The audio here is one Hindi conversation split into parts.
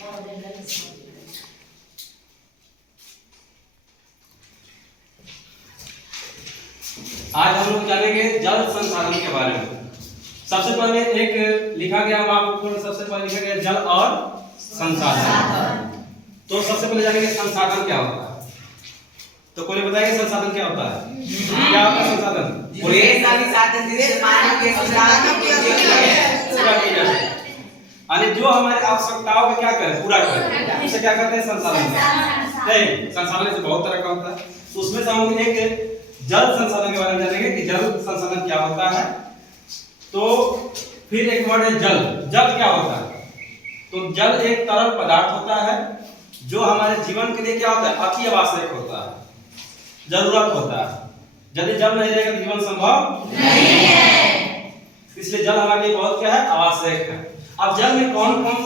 आज हम लोग जानेंगे जल संसाधन के बारे में। सबसे पहले एक लिखा गया सबसे पहले लिखा गया जल और संसाधन। तो सबसे पहले जानेंगे संसाधन क्या होता है। तो कोई बताएगा संसाधन क्या होता है? क्या होता है संसाधन? यानी जो हमारी आवश्यकताओं को क्या करें, पूरा करें, उसे क्या कहते हैं? संसाधन। नहीं, संसाधन से बहुत तरह का होता है। तो उसमें से हम एक जल संसाधन के बारे में जानेंगे कि जल संसाधन क्या होता है। तो फिर एक वर्ड है जल। जल क्या होता है? तो जल एक तरल पदार्थ होता है जो हमारे जीवन के लिए क्या होता है? अति आवश्यक होता है, जरूरत होता है। यदि जल नहीं रहेगा तो जीवन संभव नहीं है। इसलिए जल हमारे लिए बहुत क्या है? आवश्यक है। अब जल में कौन कौन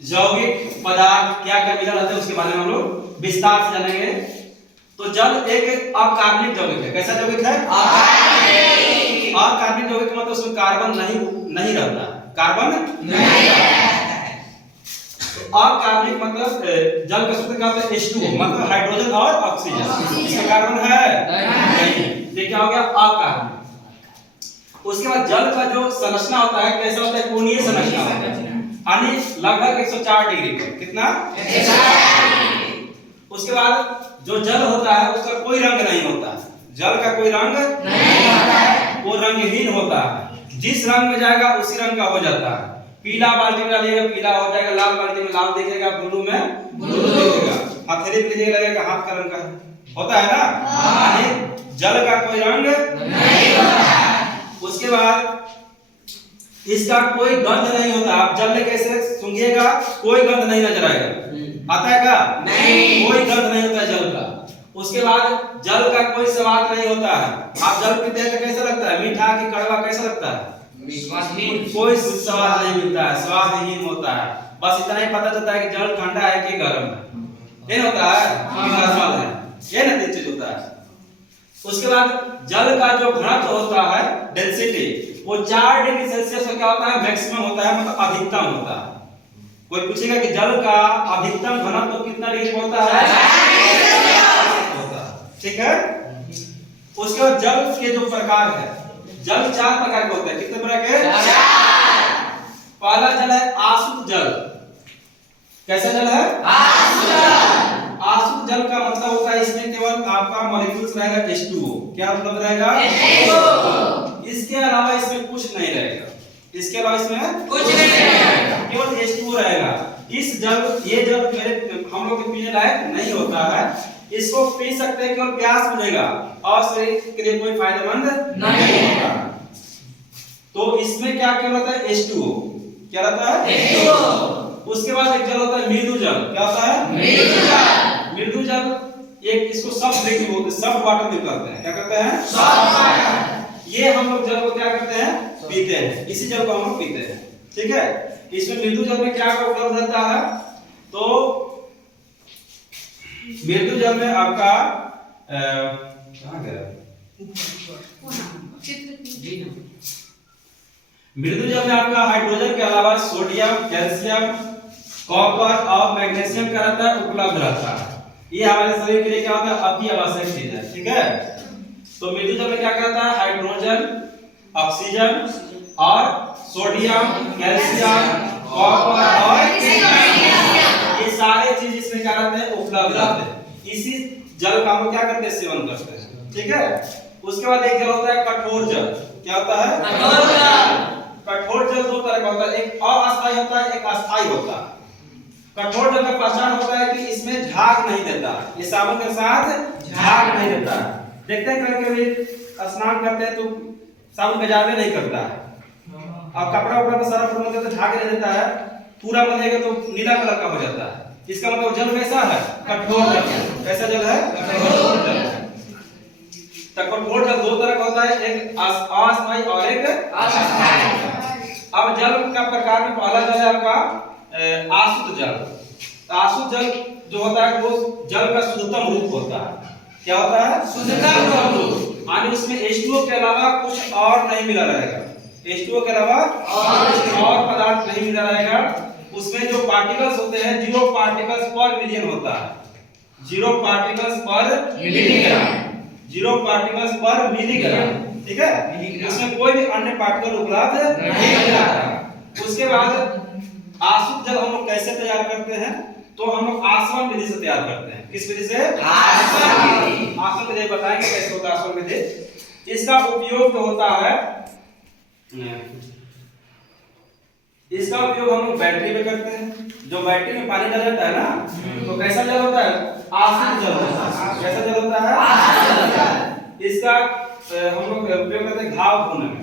यौगिक पदार्थ क्या क्या मिला रहता है उसके बारे में हम लोग विस्तार से जानेंगे। तो जल एक अकार्बनिक यौगिक है। कैसा यौगिक है? अकार्बनिक। अकार्बनिक यौगिक मतलब उसमें कार्बन नहीं रहता। कार्बन नहीं रहता है। तो अकार्बनिक मतलब जल का सूत्र क्या होता है? H2O मतलब हाइड्रोजन और ऑक्सीजन। इसमें कार्बन है नहीं। ये क्या हो गया? अकार्बनिक। उसके बाद जल का जो संरचना होता है कैसा होता है? कोणीय संरचना होता है, यानी लगभग 104 डिग्री पर। कितना? 104। उसके बाद जो जल होता है उसका कोई रंग नहीं होता। जल का कोई रंग नहीं होता है, वो रंगहीन होता है। जिस रंग में जाएगा उसी रंग का हो जाता है। पीला बाल्टी में डालिएगा पीला हो जाएगा, लाल बाल्टी में लाल दिखेगा, ब्लू में ब्लू दिखेगा, हथेली पे लीजिएगा लगेगा हाथ का रंग का होता है ना। यानी जल का कोई रंग नहीं होता है। उसके बाद इसका कोई गंध नहीं होता। आप जल में कैसे सूंघिएगा कोई गंध नहीं नजर आएगा। आता है क्या? नहीं, कोई गंध नहीं होता है जल का। उसके बाद जल का कोई स्वाद नहीं होता है। आप जल पीते हैं तो कैसा लगता है? मीठा कि कड़वा कैसा लगता है? कोई स्वाद नहीं मिलता है, स्वादहीन होता है। बस इतना ही पता चलता है कि जल ठंडा है कि गर्म है। ये होता है मीठा स्वाद है, ये ना तीन चीज होता है। उसके बाद जल का जो घनत्व होता है डेंसिटी, वो 4 डिग्री सेल्सियस में क्या होता है? मैक्सिमम होता है, मतलब अधिकतम होता है। कोई पूछेगा कि जल का अधिकतम घनत्व कितना डिग्री होता है? 4 होता है। ठीक है। उसके बाद जल के जो प्रकार है, जल 4 प्रकार के होते हैं। कितने प्रकार के? 4। पहला जल है आसुत जल। कैसा जल है? आसुत जल। आसुत जल का मतलब होता है इसमें केवल आपका मॉलिक्यूल्स रहेगा H2O। क्या मतलब रहेगा? H2O। इसके अलावा इसमें कुछ नहीं रहेगा। इसके अलावा इसमें कुछ नहीं रहेगा, केवल H2O रहेगा। इस जल ये जल मेरे हम लोग के पीने लायक नहीं होता है। इसको पी सकते हैं केवल प्यास बुझेगा और शरीर के लिए कोई फायदेमंद नहीं होगा। तो इसमें क्या क्या रहता है? H2O। क्या रहता है? H2O। उसके बाद एक जल होता है मृदु जल। क्या होता है? मृदु जल। मृदु जल एक इसको सॉफ्ट ड्रिंक बोलते हैं, सॉफ्ट वाटर भी कहते हैं। क्या कहते हैं? Soft water. ये हम लोग जल को क्या करते हैं? पीते हैं। इसी जल को हम लोग पीते हैं। ठीक है। इसमें मृदु जल में क्या उपलब्ध रहता है? तो मृदु जल में आपका कहां गया? मृदु जल में आपका हाइड्रोजन के अलावा सोडियम, कैल्शियम, कॉपर और मैग्नीशियम का रहता है, उपलब्ध रहता है। ये हमारे शरीर के लिए क्या होता है? अति आवश्यक चीज है। ठीक है। तो मृदु जल में क्या करता है? हाइड्रोजन, ऑक्सीजन और सोडियम, कैल्शियम, कॉपर और ये सारे चीज इसमें क्या रहते हैं? उपलब्ध रहते हैं। इसी जल का हम क्या करते हैं? सेवन करते हैं। ठीक है। उसके बाद एक जल होता है कठोर जल। क्या होता है? कठोर जल। कठोर जल 2 तरह का होता है, एक अस्थायी होता है, एक अस्थायी होता है। कठोर जल का पहचान होता है कि इसमें झाग नहीं देता। ये साबुन के साथ झाग नहीं देता। देखते हैं कभी कभी स्नान करते हैं तो साबुन गजाबे नहीं करता है। अब कपड़ा उपड़ा पर सरफ मलते तो झाग नहीं देता है, पूरा मलेगा तो नीला कलर का हो जाता है। इसका मतलब जल कैसा है? कठोर जल। कैसा जल है? कठोर जल। कठोर जल 2 तरह का होता है, एक अस्थायी और एक अस्थायी। अब जल का प्रकार में पहला जल है आपका आसुत जल। आसुत जल जो होता है वो जल का शुद्धतम रूप होता है। क्या होता है? शुद्धतम रूप। यानी उसमें H2O के अलावा कुछ और नहीं मिला रहेगा। H2O के अलावा और पदार्थ नहीं मिला रहेगा। उसमें जो पार्टिकल्स होते हैं 0 पार्टिकल्स पर मिलियन होता है। 0 पार्टिकल्स पर मिलीग्राम, 0 पार्टिकल्स पर मिलीग्राम, ठीक है। इसमें कोई भी अन्य पार्टिकल उपलब्ध नहीं होता। उसके बाद आसुत जल हम लोग कैसे तैयार करते हैं? तो हम लोग आसवन विधि से तैयार करते हैं। किस विधि से? आसवन विधि। आसवन विधि बताएंगे कैसे होता है आसवन विधि। इसका उपयोग जो होता है, इसका उपयोग हम लोग बैटरी में करते हैं। जो बैटरी में पानी डाला जाता है ना, तो कैसा जल होता है? आसुत जल होता है। कैसा जल होता है? आसुत जल। इसका हम लोग उपयोग करते हैं घाव धोने में।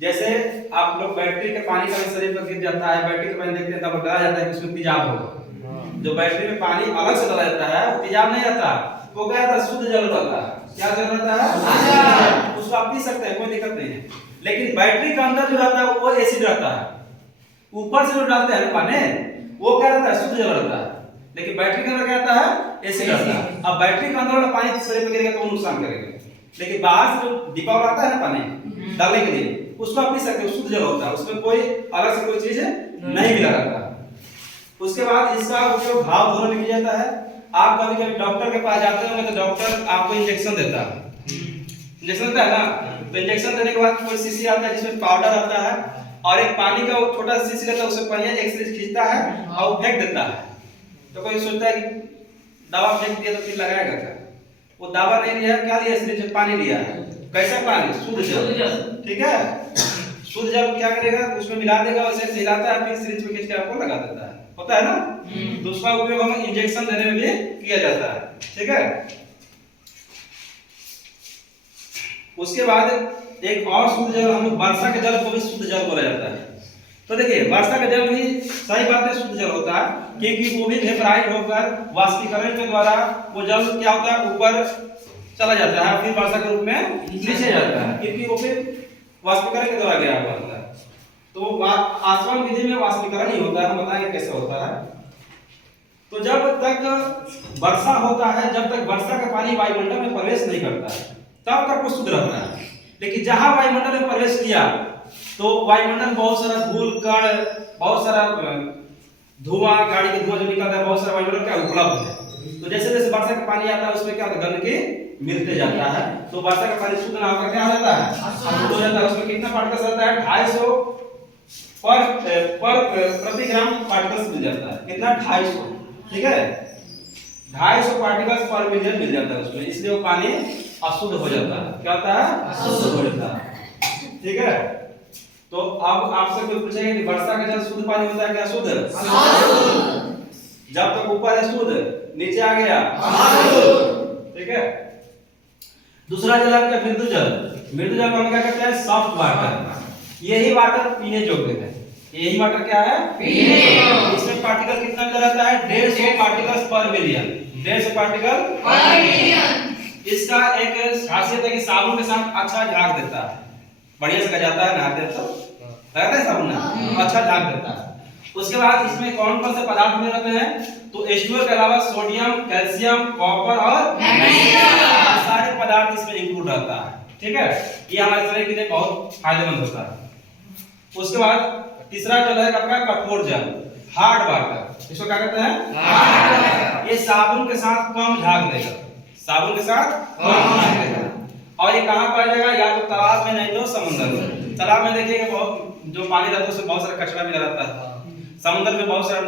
जैसे आप लोग बैटरी के पानी का शरीर पर गिर जाता है, बैटरी का पानी देखते हैं तब डरा जाता है कि उसमें तेजाब होगा। जो बैटरी में पानी अलग से डाला जाता है वो तेजाब नहीं आता, वो क्या रहता है? शुद्ध जल रहता है। क्या जल रहता है? उसको आप पी सकते हैं, कोई दिक्कत नहीं है। लेकिन बैटरी के अंदर जो रहता है वो एसिड रहता है। ऊपर से जो डालते हैं पानी वो क्या रहता है? शुद्ध जल रहता है। लेकिन बैटरी के अंदर क्या रहता है? एसिड रहता है। अब बैटरी के अंदर वाला पानी शरीर पर गिरेगा तो वो नुकसान करेगा। लेकिन बाहर से जो डिब्बा आता है ना पानी डालने के लिए, उसको आप पी सकते हो, शुद्ध जल होता है, उसमें कोई अलग से कोई चीज नहीं मिला रहता। उसके बाद इसका उपयोग घाव धोने में किया जाता है। आप कभी कभी डॉक्टर के पास जाते होंगे तो डॉक्टर आपको इंजेक्शन देता है। इंजेक्शन देता है ना, तो इंजेक्शन देने के बाद कोई शीशी आता है जिसमें पाउडर आता है और एक पानी का छोटा शीशी लेता है, उससे पानी एक सीरीज खींचता है और फेंक देता है। तो कोई सोचता है कि दवा फेंक दिया तो फिर लगाएगा क्या? वो दवा नहीं लिया, क्या लिया? सीरीज पानी लिया है। कैसा पानी? शुद्ध जल, ठीक है। शुद्ध जल क्या करेगा? उसमें मिला देगा, उसे हिलाता है, फिर सीरीज में खींच के आपको लगा देता है। होता है ना? तो उसका उपयोग हम इंजेक्शन देने में भी किया जाता है, ठीक है। उसके बाद एक और शुद्ध जल, हम वर्षा के जल को भी शुद्ध जल बोला जाता है। तो देखिए वर्षा का जल भी सही बात है शुद्ध जल होता है, क्योंकि वो भी वेपराइज होकर वाष्पीकरण के द्वारा वो जल क्या होता है? ऊपर चला जाता है, फिर वर्षा के रूप में नीचे जाता है, क्योंकि वो फिर वाष्पीकरण के द्वारा गया हुआ होता है। तो आसवन विधि में वाष्पीकरण ही होता है। हम बताएंगे कैसे होता है। तो जब तक वर्षा होता है, जब तक वर्षा का पानी वायुमंडल में प्रवेश नहीं करता है तब तक वो शुद्ध रहता है। लेकिन जहां वायुमंडल में प्रवेश किया तो वायुमंडल बहुत सारा धूल कण, बहुत सारा धुआं, गाड़ी के धुआं जो निकलता है, बहुत सारा वायुमंडल क्या उपलब्ध है। तो जैसे जैसे वर्षा का पानी आता है उसमें क्या होता है? गंदगी मिलते जाता है। तो वर्षा का पानी शुद्ध ना होकर क्या हो जाता है? अशुद्ध हो जाता है। उसमें कितना पार्टिकल्स रहता है? 250 पर प्रति ग्राम पार्टिकल्स मिल जाता है। कितना? 250, ठीक है। 250 पार्टिकल्स पर मिलियन मिल जाता है उसमें, इसलिए वो पानी अशुद्ध हो जाता है। क्या होता है? अशुद्ध हो जाता है, ठीक है। तो अब आपसे कोई पूछेगा कि वर्षा का जल शुद्ध पानी होता है क्या? शुद्ध। जब तक ऊपर है शुद्ध, नीचे आ गया अशुद्ध, ठीक है। दूसरा जल है मृदु जल। मृदु जल को हम क्या कहते हैं? Soft water. यही वाटर पीने योग्य है। यही वाटर क्या है? पीने योग्य। इसमें पार्टिकल कितना मिला रहता है? 150 पार्टिकल्स पर मिलियन। 150 पार्टिकल पर मिलियन। इसका एक खासियत है कि साबुन के साथ अच्छा झाग देता है, बढ़िया से जाता है, नहाते हैं तो लगता है साबुन ना, अच्छा झाग देता है। उसके बाद इसमें कौन कौन से पदार्थ मिल रहते हैं? तो H2O के अलावा सोडियम, कैल्शियम, कॉपर और मैग्नीशियम, सारे पदार्थ इसमें इंक्लूड रहता है, ठीक है। ये हमारे शरीर के लिए बहुत फायदेमंद होता है। उसके बाद तीसरा जल है आपका कठोर जल, हार्ड वाटर। इसको क्या कहते हैं? Hard water. ये साबुन के साथ कम झाग देगा, साबुन के साथ कम झाग देगा। और ये कहां पाया जाएगा? या तो तालाब में, नहीं तो समुद्र में। तालाब में देखिएगा बहुत जो पानी रहता है उसमें बहुत सारा कचरा मिला रहता है। समुद्र में बहुत सारा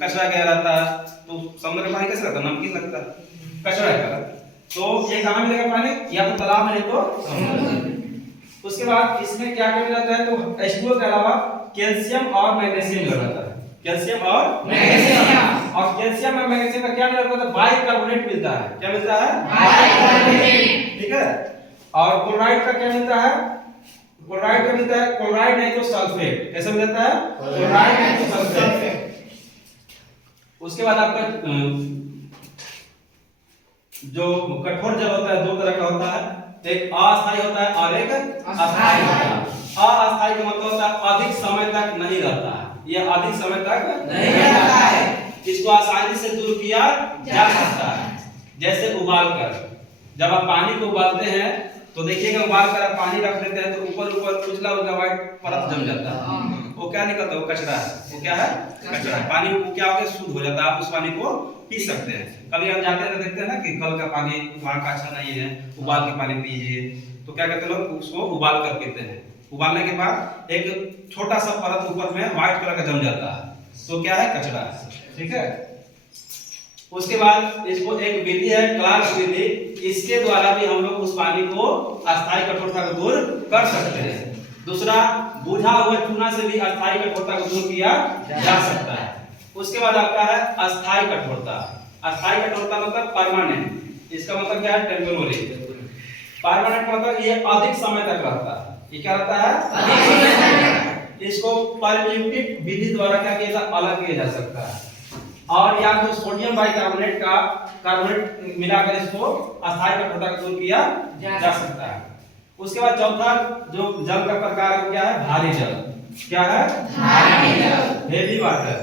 कचरा गया रहता है, तो समुद्र का पानी कैसा रहता है? नमकीन लगता है, कचरा है। तो ये कहां मिलेगा पानी? या तो तालाब में, नहीं तो समुद्र में। उसके बाद इसमें क्या क्या मिला रहता है? तो H2O के अलावा कैल्शियम और मैग्नीशियम मिला रहता है। कैल्शियम और मैग्नीशियम। और कैल्शियम और मैग्नीशियम का क्या मिला रहता है? बाइकार्बोनेट मिलता है। क्या मिलता है? बाइकार्बोनेट, ठीक है। और क्लोराइड का क्या मिलता है? क्लोराइड का मिलता है क्लोराइड नहीं तो सल्फेट। कैसा मिलता है? क्लोराइड नहीं तो सल्फेट। उसके बाद आपका जो कठोर जल होता है दो तरह का होता है, एक अस्थायी होता है और एक अस्थायी होता है। अस्थायी का मतलब होता है अधिक समय तक नहीं रहता है, यह अधिक समय तक नहीं रहता है। इसको आसानी से दूर किया जा सकता है, जैसे उबाल कर। जब आप पानी को उबालते हैं तो देखिएगा उबाल कर आप पानी रख देते हैं तो ऊपर ऊपर उजला उजला व्हाइट परत जम जाता है। वो क्या निकलता है, वो कचरा है, वो क्या है, कचरा है। पानी वो क्या हो गया, शुद्ध हो जाता है, आप उस पानी को पी सकते हैं। कभी हम जाते हैं तो देखते हैं ना कि कल का पानी वहाँ का अच्छा नहीं है, उबाल के पानी पीजिए, तो क्या कहते हैं लोग, उसको उबाल कर पीते हैं। उबालने के बाद एक छोटा सा परत ऊपर में व्हाइट कलर का जम जाता है, तो क्या है, कचरा है, ठीक है। उसके बाद इसको एक विधि है, क्लार्क विधि, इसके द्वारा भी हम लोग उस पानी को अस्थायी कठोरता को दूर कर सकते हैं। दूसरा, बुझा हुआ चूना से भी अस्थायी कठोरता को दूर किया जा सकता है। उसके बाद आपका है अस्थायी कठोरता। अस्थायी कठोरता मतलब परमानेंट, इसका मतलब क्या है, टेम्पोररी। परमानेंट मतलब ये अधिक समय तक रहता है, ये क्या रहता है, अधिक समय तक। इसको परम्यूटिव विधि द्वारा क्या किया जा, अलग किया जा सकता है। और या तो सोडियम बाइकार्बोनेट का कार्बोनेट मिलाकर इसको अस्थायी कठोरता को दूर किया जा सकता है। उसके बाद चौथा जो जल का प्रकार है क्या है, भारी जल। क्या है, भारी जल, हेवी वाटर।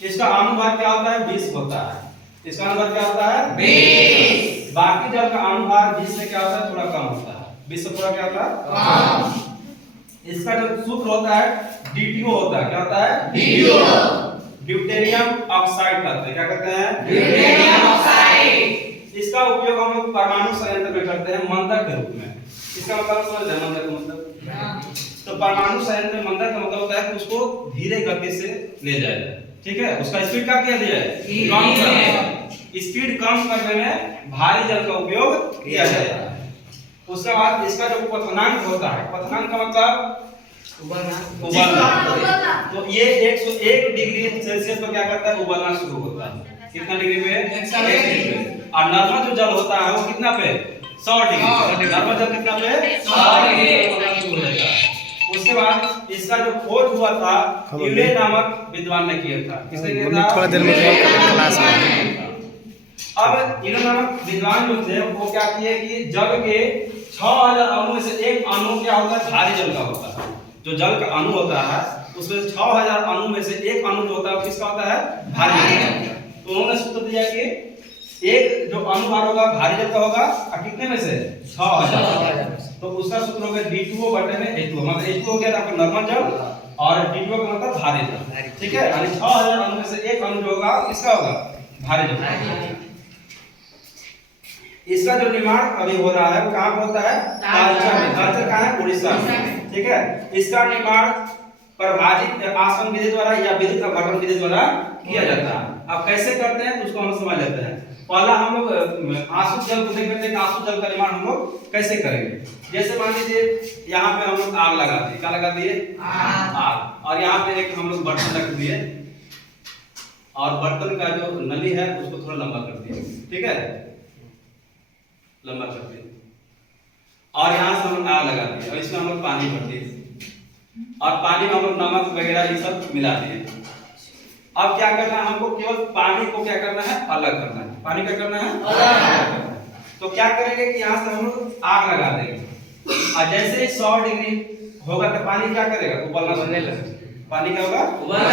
इसका अनुभाग क्या होता है, 20 होता है। इसका अनुभाग क्या होता है, 20। बाकी जल का अनुभाग 20 से क्या होता है, थोड़ा कम होता है। 20 से थोड़ा क्या होता है, कम। इसका जो सूत्र होता है DTO होता है, क्या होता है, DTO, ड्यूटेरियम ऑक्साइड कहते हैं। क्या कहते हैं, ड्यूटेरियम ऑक्साइड। इसका उपयोग हम लोग परमाणु संयंत्र में करते हैं, मंदक के रूप में। इसका मतलब समझ रहे, मंदक का मतलब, तो परमाणु संयंत्र में मंदक का मतलब होता है कि उसको धीरे गति से ले जाया जाए, ठीक है। उसका स्पीड क्या किया जाए, कम कर, स्पीड कम करने में भारी जल का उपयोग किया जाता है। उसके बाद इसका जो क्वथनांक होता है, क्वथनांक का मतलब उबलना, तो ये 101 डिग्री सेल्सियस पर क्या करता है, उबलना शुरू होता है। कितना डिग्री पे, 100 डिग्री पे। और नॉर्मल जो जल होता है वो कितना पे, 100 डिग्री। नॉर्मल जल कितना पे, 100 डिग्री पे उबलना शुरू हो जाता है। उसके बाद इसका जो खोज हुआ था यूले नामक विद्वान ने किया था। किसने किया था, थोड़ा देर में क्लास में। अब यूले नामक विद्वान जो थे वो क्या किए कि जल के 6000 अणु में से एक अणु क्या होता है, भारी जल का होता है। जो जल का अणु होता है उसमें 6000 अणु में से एक अणु जो होता है किसका होता है, भारी जल का। तो उन्होंने सूत्र दिया कि एक जो अणु भार होगा भारी जल का होगा, और कितने में से, 6000। तो उसका सूत्र होगा D2O बटे में H2O, मतलब H2O हो गया आपका नॉर्मल जल और D2O का मतलब भारी जल, ठीक है। यानी 6000 अणु में से एक अणु जो होगा किसका होगा, भारी जल। इसका जो निर्माण अभी हो रहा है वो कहां पे होता है, तालचर में। तालचर कहां है, उड़ीसा में, ठीक है। इसका निर्माण प्रभाजित आसवन विधि द्वारा या विद्युत अपघटन विधि द्वारा किया जाता है। अब कैसे करते हैं तो उसको हम समझ लेते हैं। पहला हम लोग आसुत जल को देखते हैं कि आसुत जल का निर्माण हम लोग कैसे करेंगे। जैसे मान लीजिए यहाँ पे हम लोग आग लगा दिए, क्या लगा दिए, आग, और यहाँ पे एक हम लोग बर्तन रख दिए और बर्तन का जो नली है उसको थोड़ा लंबा कर दिए, ठीक है, लंबा कर दिए, और यहाँ से हम लोग आग लगा दिए और इसमें हम लोग पानी भर दिए और पानी में हम लोग नमक वगैरह ये सब मिला दिए। अब क्या करना है, हमको केवल पानी को क्या करना है, अलग करना है। पानी क्या करना है, अलग करना है। तो क्या करेंगे कि यहाँ से हम लोग आग लगा देंगे और जैसे ही 100 डिग्री होगा तो पानी क्या करेगा, उबलना शुरू लगेगा। पानी क्या होगा, उबलना।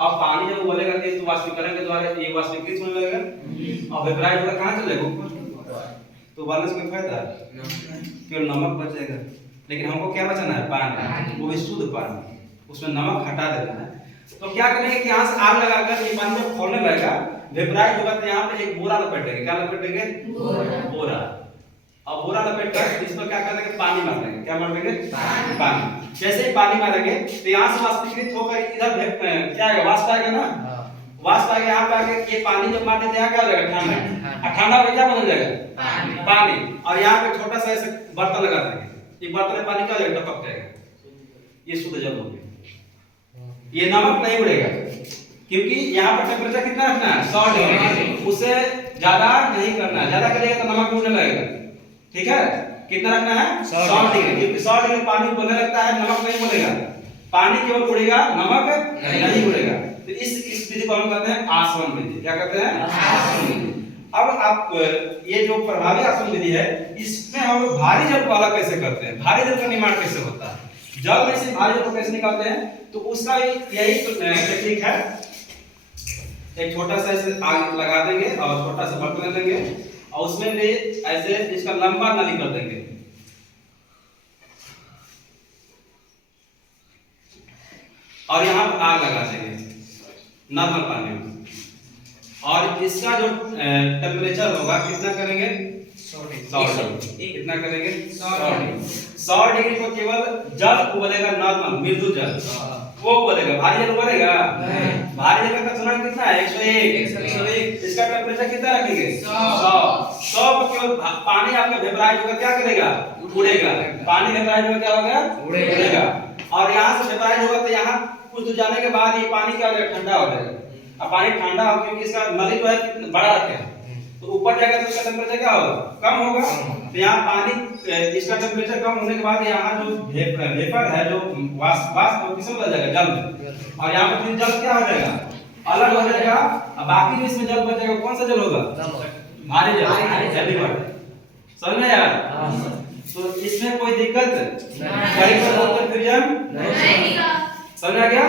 अब पानी जब उबलेगा तो वाष्पीकरण के द्वारा ये वाष्पीकृत होने लगेगा और वेपराइज होगा, कहाँ चले जाएगा, तो उबालने से कोई फायदा है, केवल नमक बच जाएगा। लेकिन हमको क्या बचाना है, पानी, वो भी शुद्ध पानी, उसमें नमक हटा देना है। तो क्या करेंगे कि यहाँ से आग लगाकर ये पानी जब खोलने लगेगा, वेपराइज होगा तो यहाँ पे एक बोरा लपेटेंगे। क्या लपेटेंगे, बोरा। अब बोरा लपेट कर इस पर क्या करेंगे, पानी मार देंगे। क्या मार देंगे, पानी। जैसे ही पानी मारेंगे तो यहाँ से वाष्पीकृत होकर इधर क्या आएगा, वाष्प आएगा ना, वाष्प आगे यहाँ पे आके ये पानी जब मारते यहाँ क्या हो जाएगा, ठंडा, और ठंडा होकर क्या बन जाएगा, पानी। और यहाँ पे छोटा सा ऐसे बर्तन लगा देंगे, ये बर्तन में पानी क्या हो जाएगा, टपक जाएगा, ये शुद्ध जल हो गया। ये नमक नहीं उड़ेगा क्योंकि यहाँ पर टेम्परेचर कितना रखना है, 100 डिग्री, उससे ज्यादा नहीं करना है। ज्यादा करेगा तो नमक उड़ने लगेगा, ठीक है। कितना रखना है, 100 डिग्री, क्योंकि 100 डिग्री पानी उबलने लगता है, नमक नहीं उड़ेगा, पानी केवल उड़ेगा, नमक नहीं उड़ेगा। तो इस विधि को हम कहते हैं आसवन विधि। क्या कहते हैं, आसवन विधि। अब आप ये जो प्रभावी आसवन विधि है इसमें हम लोग भारी जल को अलग कैसे करते हैं, भारी जल का निर्माण कैसे होता है, जल में से भारी जल को कैसे निकालते हैं, तो उसका यही टेक्निक है। एक छोटा सा ऐसे आग लगा देंगे और छोटा सा बर्तन लेंगे और उसमें भी ऐसे इसका लंबा नली कर देंगे और यहाँ पर आग लगा देंगे नॉर्मल पानी में, और इसका जो टेम्परेचर होगा कितना करेंगे 100 डिग्री। कितना करेंगे 100 डिग्री को केवल जल उबलेगा, नॉर्मल मृदु जल वो उबलेगा, भारी जल उबलेगा नहीं। भारी जल का तापमान कितना है 101। इसका टेम्परेचर कितना रखेंगे 100 पर केवल पानी आपका वेपराइज होकर क्या करेगा उड़ेगा, पानी वेपराइज होकर क्या होगा उड़ेगा, और यहाँ से वेपराइज होगा तो यहाँ कुछ दूर जाने के बाद ये पानी क्या हो जाएगा ठंडा हो जाएगा। अब पानी ठंडा हो क्योंकि इसका नली जो है कितना बड़ा रखे हैं तो ऊपर जाएगा तो इसका टेम्परेचर क्या होगा कम होगा। तो यहाँ पानी इसका टेम्परेचर कम होने के बाद यहाँ जो वेपर है जो वाष्प वो किसमें बदल जाएगा जल में, और यहाँ पर फिर जल क्या हो जाएगा अलग हो जाएगा। अब बाकी जो इसमें जल बचेगा कौन सा जल होगा भारी जल हैवी वाटर। समझ में यार? तो इसमें कोई दिक्कत नहीं, कहीं पर कंफ्यूजन नहीं, समझ आ गया?